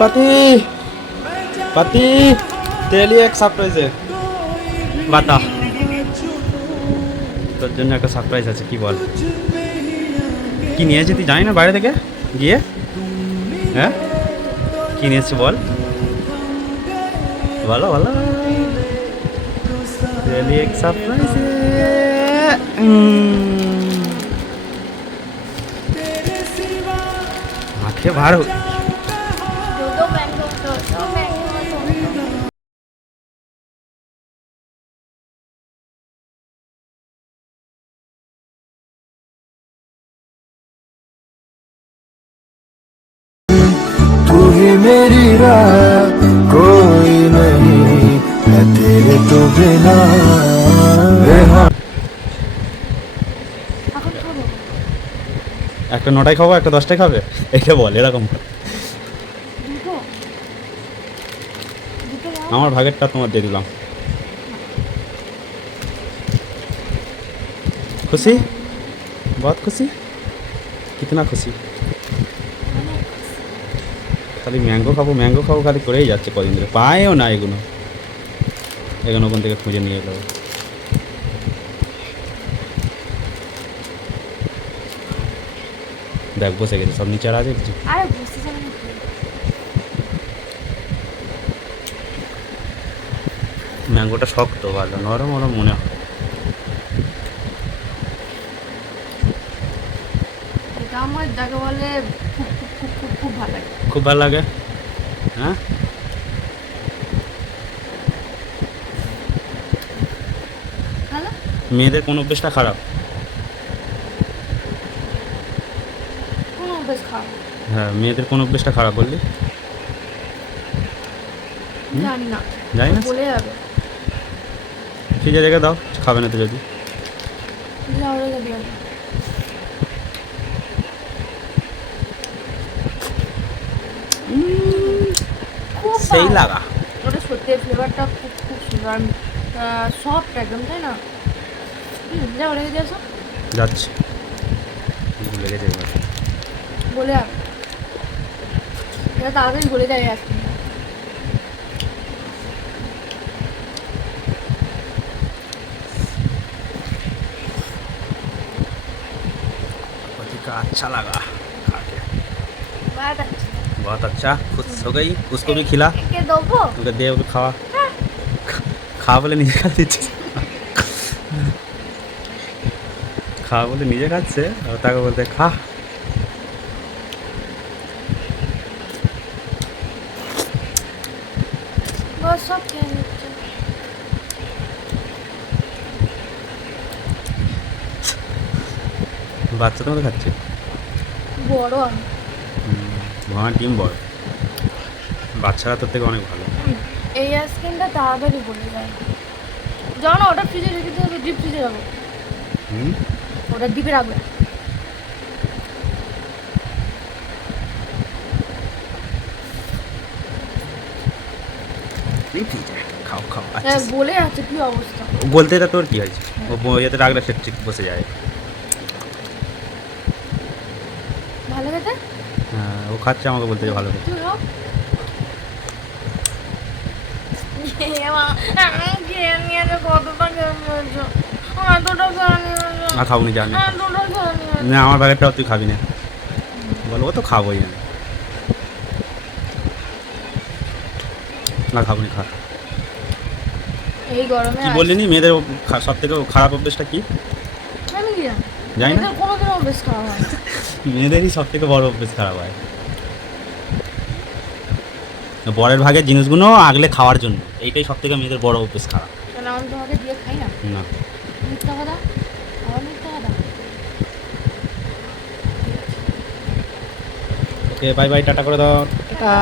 পাতি পাতি তেলি এক সারপ্রাইজ বাতা তোর জন্য একটা সারপ্রাইজ আছে কি বল কি নিয়েছি তুই জানি না বাইরে থেকে গিয়ে হ্যাঁ কি নিয়েছি বল বলো বলো তেলি এক সারপ্রাইজ आंखें बाहर हो दो मैंगो दो मैंगो तू ही मेरी राह कोई नहीं मैं तेरे तो बिना बेहाल একটা 9টায় খাবো একটা 10টায় খাবে এটা বল এরকম আমার ভাগেরটা তোমার দিয়ে দিলাম খুশি বহুত খুশি কিতনা খুশি খালি ম্যাঙ্গো খাবো খালি করেই যাচ্ছে কদিন ধরে পায়ও না এগুলো ওখান থেকে খুঁজে নিয়ে এলো দেখ বসে গেছে সব নিচে আর আছে কিছু আরে বসতে যাবে না ম্যাঙ্গোটা শক্ত ভালো নরম নরম মনে হয় এটা আমার যাকে বলে খুব ভালো লাগে খুব ভালো লাগে হ্যাঁ ভালো মেয়েদের কোন অভ্যেসটা খারাপ কোনো বেশ খারাপ হ্যাঁ মেয়েদের কোন অভ্যেসটা খারাপ বললি জানি না জানি না বলে যাবে ফ্রিজে রেখে দাও খাবে না তো যদি যাও রেখে দিও সেই লাগা ওটা সত্যি ফ্লেভারটা খুব সুন্দর সফট একদম তাই না যাও রেখে দিও সব যাচ্ছে ভুলে গেছে এবার বলে যাবে এটা তাড়াতাড়ি বলে যায় আজকে पति का अच्छा लगा खा के বাদ আছে बहुत अच्छा खुश हो गई उसको भी खिला কে দেবো ওকে দে ওকে খাওয়া খা বলে নিজে খাচ্ছিস খা বলে নিজে খাচ্ছে আর তাকে বলতে খা বস সব খেয়ে নিচ্ছে বাচ্চা তোমাদের খাচ্ছে বড় আমি আমার টিম বড় বাচ্চারা তোর থেকে অনেক ভালো এই আইসক্রিমটা তাড়াতাড়ি বলে যায় যাও না ওটা ফ্রিজে রেখে দিতে হবে ডিপ ফ্রিজে রাখো হুম ওটা ডিপে রাখবে ঠিক আছে খাও খাও আচ্ছা হ্যাঁ বলে আছে কি অবস্থা বলতে এটা তোর কি হয়েছে ও ইয়েতে রাখলে সে ঠিক বসে যায় ভালো খেতে হ্যাঁ ও খাচ্ছে আমাকে বলতে যে ভালো খেতে তুই খাও খেয়ে নিয়েছে কতটা খেয়ে নিয়েছো এতটা খেয়ে নিয়েছো আর খাবো নি জানি এতটা খেয়ে নিয়েছো না আমার ব্যাগেরটাও তুই খাবি না বলবো তো খাবোই আমি না খাবো নি খা এই গরমে কি বললি নি মেয়েদের সব থেকে খারাপ অভ্যেসটা কি আমি কি জানি জানি না এদের কোনোদিনও বেশ খাওয়া হয় না। মেয়েদেরই সব থেকে বড় অভ্যেস খারাপ হয় বরের ভাগের জিনিসগুলো আগলে খাওয়ার জন্য এইটাই সব থেকে মেয়েদের বড় অভ্যেস খারাপ কেন আমি তোমাকে দিয়ে খাই না না মিথ্যা কথা আবার মিথ্যা কথা ওকে বাই বাই টাটা করে দাও টাটা